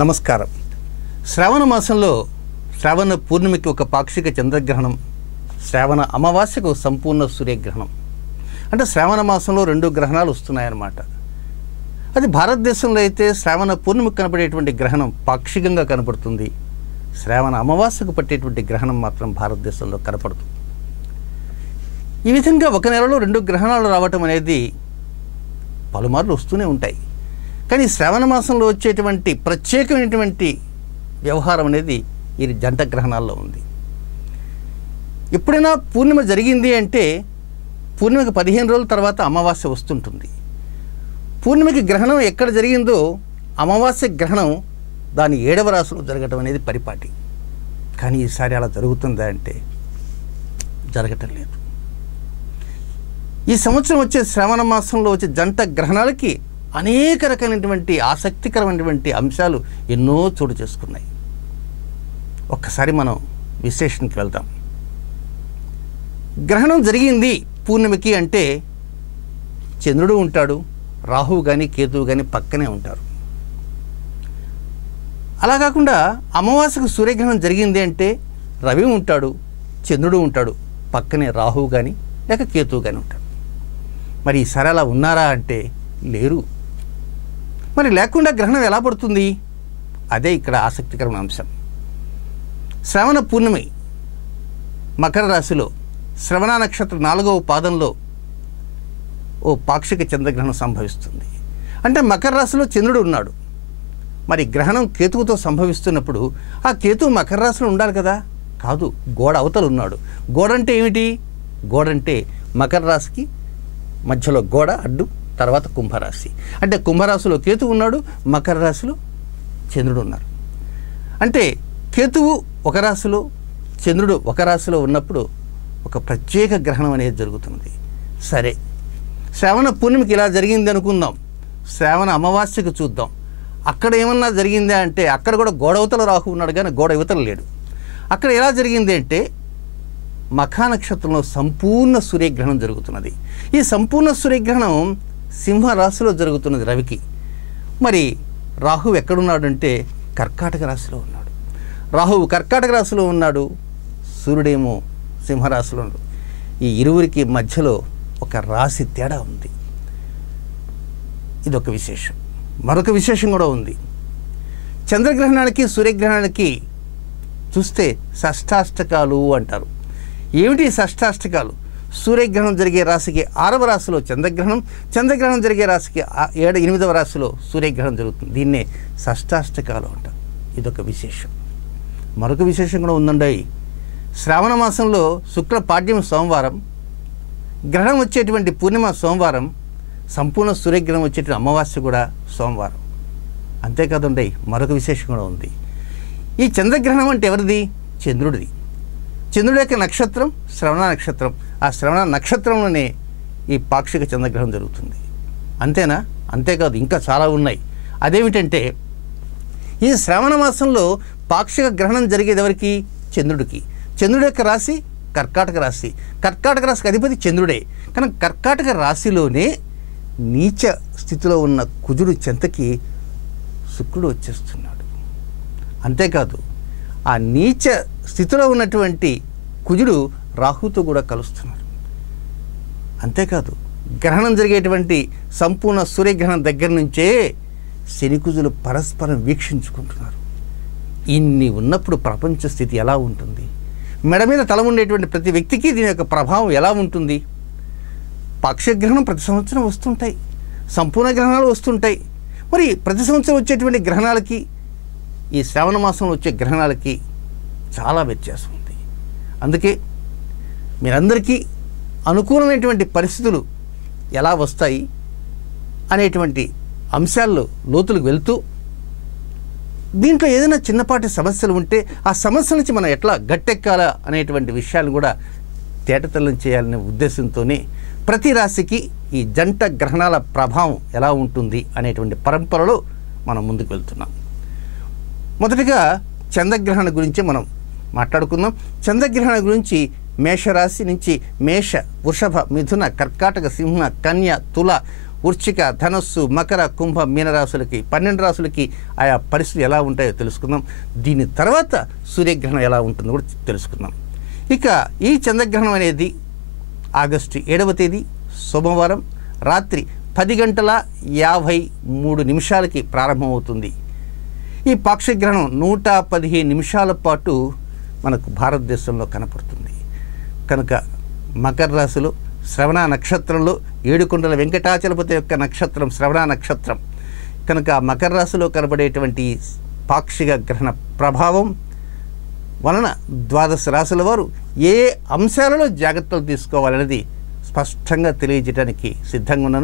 నమస్కారం. శ్రావణ మాసంలో శ్రావణ పూర్ణిమకి ఒక పాక్షిక చంద్రగ్రహణం, శ్రావణ అమావాస్యకు సంపూర్ణ సూర్యగ్రహణం. అంటే శ్రావణ మాసంలో 2 గ్రహణాలు వస్తున్నాయన్నమాట. అది భారతదేశంలో అయితే శ్రావణ పూర్ణిమకు కనపడేటువంటి గ్రహణం పాక్షికంగా కనపడుతుంది. శ్రావణ అమావాస్యకు పట్టేటువంటి గ్రహణం మాత్రం భారతదేశంలో కనపడుతుంది. ఈ విధంగా ఒక నెలలో 2 గ్రహణాలు రావటం అనేది పలుమార్లు వస్తూనే ఉంటాయి. కానీ శ్రావణ మాసంలో వచ్చేటువంటి ప్రత్యేకమైనటువంటి వ్యవహారం అనేది ఈ జంట గ్రహణాల్లో ఉంది. ఎప్పుడైనా పూర్ణిమ జరిగింది అంటే పూర్ణిమకి 15 రోజుల తర్వాత అమావాస్య వస్తుంటుంది. పూర్ణిమకి గ్రహణం ఎక్కడ జరిగిందో అమావాస్య గ్రహణం దాని 7వ రాశిలో జరగటం అనేది పరిపాటి. కానీ ఈసారి అలా జరుగుతుందా అంటే జరగటం లేదు. ఈ సంవత్సరం వచ్చే శ్రావణ మాసంలో వచ్చే జంట గ్రహణాలకి అనేక రకమైనటువంటి ఆసక్తికరమైనటువంటి అంశాలు ఎన్నో చోటు చేసుకున్నాయి. ఒక్కసారి మనం విశ్లేషణకి వెళ్దాం. గ్రహణం జరిగింది పూర్ణిమకి అంటే చంద్రుడు ఉంటాడు, రాహువు కానీ కేతువు కానీ పక్కనే ఉంటారు. అలా కాకుండా అమావాస్యకు సూర్యగ్రహణం జరిగింది అంటే రవి ఉంటాడు, చంద్రుడు ఉంటాడు, పక్కనే రాహువు కానీ లేక కేతువు కానీ ఉంటాడు. మరి ఈసారి అలా ఉన్నారా అంటే లేరు. మరి లేకుండా గ్రహణం ఎలా పడుతుంది? అదే ఇక్కడ ఆసక్తికరమైన అంశం. శ్రవణ పూర్ణిమ మకర రాశిలో శ్రవణ నక్షత్రం 4వ పాదంలో ఓ పాక్షిక చంద్రగ్రహణం సంభవిస్తుంది. అంటే మకర రాశిలో చంద్రుడు ఉన్నాడు. మరి గ్రహణం కేతువుతో సంభవిస్తున్నప్పుడు ఆ కేతువు మకర రాశిలో ఉండాలి కదా? కాదు, గోడ అవతల ఉన్నాడు. గోడ అంటే ఏమిటి? గోడ అంటే మకర రాశికి మధ్యలో గోడ అడ్డు, తర్వాత కుంభరాశి. అంటే కుంభరాశిలో కేతువు ఉన్నాడు, మకర రాశిలో చంద్రుడు ఉన్నారు. అంటే కేతువు ఒక రాశిలో, చంద్రుడు ఒక రాశిలో ఉన్నప్పుడు ఒక ప్రత్యేక గ్రహణం అనేది జరుగుతుంది. సరే, శ్రావణ పూర్ణిమకి ఇలా జరిగింది అనుకుందాం. శ్రావణ అమావాస్యకు చూద్దాం. అక్కడ ఏమన్నా జరిగిందా అంటే అక్కడ కూడా గోడవతల రాహు ఉన్నాడు కానీ గోడ యువతల లేడు. అక్కడ ఎలా జరిగింది అంటే మఖా నక్షత్రంలో సంపూర్ణ సూర్యగ్రహణం జరుగుతున్నది. ఈ సంపూర్ణ సూర్యగ్రహణం సింహరాశిలో జరుగుతున్నది రవికి. మరి రాహువు ఎక్కడున్నాడంటే కర్కాటక రాశిలో ఉన్నాడు. రాహువు కర్కాటక రాశిలో ఉన్నాడు, సూర్యుడేమో సింహరాశిలో ఉన్నాడు. ఈ ఇరువురికి మధ్యలో ఒక రాశి తేడా ఉంది. ఇదొక విశేషం. మరొక విశేషం కూడా ఉంది. చంద్రగ్రహణానికి సూర్యగ్రహణానికి చూస్తే షష్టాష్టకాలు అంటారు. ఏమిటి షష్టాష్టకాలు? సూర్యగ్రహణం జరిగే రాశికి 6వ రాశిలో చంద్రగ్రహణం, చంద్రగ్రహణం జరిగే రాశికి 8వ రాశిలో సూర్యగ్రహణం జరుగుతుంది. దీన్నే షష్టాష్టకాలు అంటారు. ఇదొక విశేషం. మరొక విశేషం కూడా ఉందండి. శ్రావణ మాసంలో శుక్ల పాడ్యం సోమవారం, గ్రహణం వచ్చేటువంటి పూర్ణిమ సోమవారం, సంపూర్ణ సూర్యగ్రహణం వచ్చేటువంటి అమావాస్య కూడా సోమవారం. అంతేకాదండి, మరొక విశేషం కూడా ఉంది. ఈ చంద్రగ్రహణం అంటే ఎవరిది? చంద్రుడిది. చంద్రుడి యొక్క నక్షత్రం శ్రవణ నక్షత్రం. ఆ శ్రవణ నక్షత్రంలోనే ఈ పాక్షిక చంద్రగ్రహణం జరుగుతుంది. అంతేనా? అంతేకాదు, ఇంకా చాలా ఉన్నాయి. అదేమిటంటే ఈ శ్రావణ మాసంలో పాక్షిక గ్రహణం జరిగేది ఎవరికి? చంద్రుడికి. చంద్రుడి యొక్క రాశి కర్కాటక రాశి. కర్కాటక రాశికి అధిపతి చంద్రుడే. కానీ కర్కాటక రాశిలోనే నీచ స్థితిలో ఉన్న కుజుడు చెంతకి శుక్రుడు వచ్చేస్తున్నాడు. అంతేకాదు, ఆ నీచ స్థితిలో ఉన్నటువంటి కుజుడు రాహుతో కూడా కలుస్తున్నారు. అంతేకాదు, గ్రహణం జరిగేటువంటి సంపూర్ణ సూర్యగ్రహణం దగ్గర నుంచే శనికుజులు పరస్పరం వీక్షించుకుంటున్నారు. ఇన్ని ఉన్నప్పుడు ప్రపంచ స్థితి ఎలా ఉంటుంది? మెడ మీద తల ఉండేటువంటి ప్రతి వ్యక్తికి దీని యొక్క ప్రభావం ఎలా ఉంటుంది? పాక్షిక గ్రహణం ప్రతి సంవత్సరం వస్తుంటాయి, సంపూర్ణ గ్రహణాలు వస్తుంటాయి. మరి ప్రతి సంవత్సరం వచ్చేటువంటి గ్రహణాలకి ఈ శ్రావణ మాసంలో వచ్చే గ్రహణాలకి చాలా వ్యత్యాసం ఉంది. అందుకే మీరందరికీ అనుకూలమైనటువంటి పరిస్థితులు ఎలా వస్తాయి అనేటువంటి అంశాల్లో లోతులకు వెళ్తూ దీంట్లో ఏదైనా చిన్నపాటి సమస్యలు ఉంటే ఆ సమస్యల నుంచి మనం ఎట్లా గట్టెక్కాలా అనేటువంటి విషయాలు కూడా తేటతెల్లం చేయాలనే ఉద్దేశంతోనే ప్రతి రాశికి ఈ జంట గ్రహణాల ప్రభావం ఎలా ఉంటుంది అనేటువంటి పరంపరలో మనం ముందుకు వెళ్తున్నాం. మొదటిగా చంద్రగ్రహణం గురించి మనం మాట్లాడుకుందాం. చంద్రగ్రహణం గురించి మేషరాశి నుంచి మేష, వృషభ, మిథున, కర్కాటక, సింహ, కన్య, తుల, వృశ్చిక, ధనస్సు, మకర, కుంభ, మీనరాశులకి 12 రాశులకి ఆయా పరిస్థితులు ఎలా ఉంటాయో తెలుసుకుందాం. దీని తర్వాత సూర్యగ్రహణం ఎలా ఉంటుందో కూడా తెలుసుకుందాం. ఇక ఈ చంద్రగ్రహణం అనేది ఆగస్టు 7వ తేదీ సోమవారం రాత్రి 10:53 ప్రారంభమవుతుంది. ఈ పాక్షిగ్రహణం 115 నిమిషాల పాటు మనకు భారతదేశంలో కనపడుతుంది. కనుక మకర రాశిలో శ్రవణ నక్షత్రంలో ఏడుకొండల వెంకటాచలపతి యొక్క నక్షత్రం శ్రవణ నక్షత్రం కనుక మకర రాశిలో కనబడేటువంటి పాక్షిక గ్రహణ ప్రభావం వలన 12 రాశుల వారు ఏ అంశాలలో జాగ్రత్తలు తీసుకోవాలనేది స్పష్టంగా తెలియజేయడానికి సిద్ధంగా ఉన్నాను.